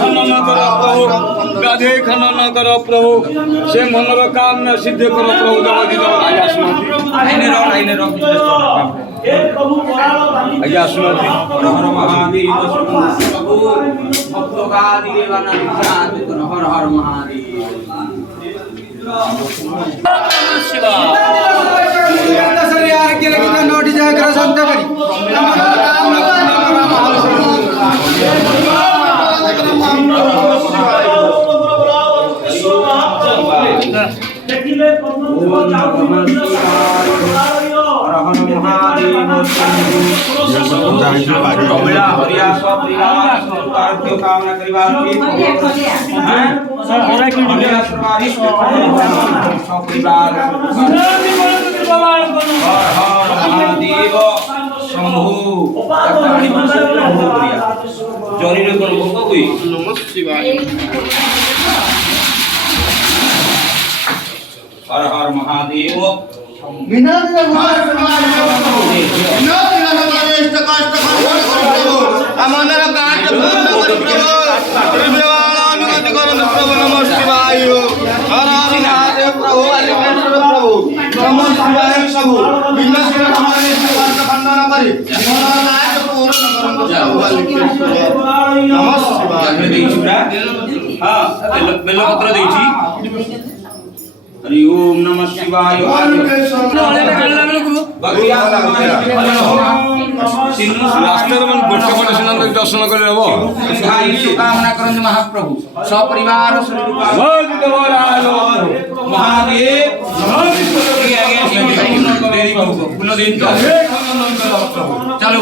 खनन कर प्रभु गाधे खनन कर प्रभु से मनर कामना सिद्ध कर प्रभु जगदी आज्ञा सुनती आज्ञा सुनती हर हर महादेव प्रभु भक्त गादी देवाना हर हर महादेव नोटी जाकर संत करी हर हर महादेव बेलपत्र हरि ओम नमः शिवाय रास्ते गोटे पटे सीना दर्शन कर कामना करते महाप्रभु सपरिवार महादेव चलो